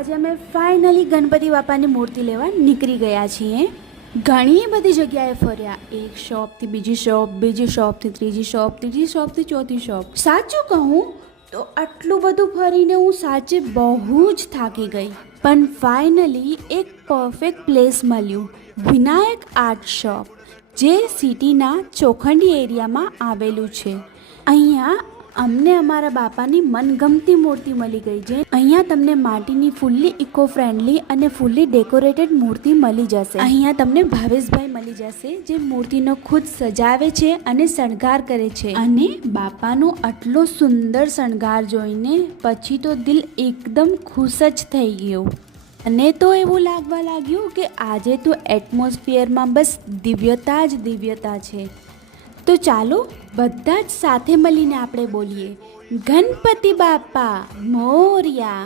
આજે અમે ફાઇનલી ગણપતિ બાપાની મૂર્તિ લેવા નીકળી ગયા છીએ. ઘણી બધી જગ્યાએ ફર્યા. એક શોપથી બીજી શોપ, બીજી શોપથી ત્રીજી શોપ, ત્રીજી શોપથી ચોથી શોપ. સાચું કહું તો આટલું બધું ફરીને હું સાચે બહુ જ થાકી ગઈ. પણ ફાઇનલી એક પરફેક્ટ પ્લેસ મળ્યું, વિનાયક આર્ટ શોપ, જે સિટીના ચોખંડી એરિયામાં આવેલું છે. અહીંયા અમને અમારા બાપાની મનગમતી મૂર્તિ મળી ગઈ છે. અહીંયા તમને માટીની ફૂલ્લી ઇકો ફ્રેન્ડલી અને ફૂલ્લી ડેકોરેટેડ મૂર્તિ મળી જશે. અહીંયા તમને ભાવેશભાઈ મળી જશે, જે મૂર્તિનો ખુદ સજાવે છે અને શણગાર કરે છે. અને બાપાનો આટલો સુંદર શણગાર જોઈને પછી તો દિલ એકદમ ખુશ જ થઈ ગયું. અને તો એવું લાગવા લાગ્યું કે આજે તો એટમોસ્ફિયરમાં બસ દિવ્યતા જ દિવ્યતા છે. તો ચાલો બધા જ સાથે મળીને આપણે બોલીએ, ગણપતિ બાપા મોરયા.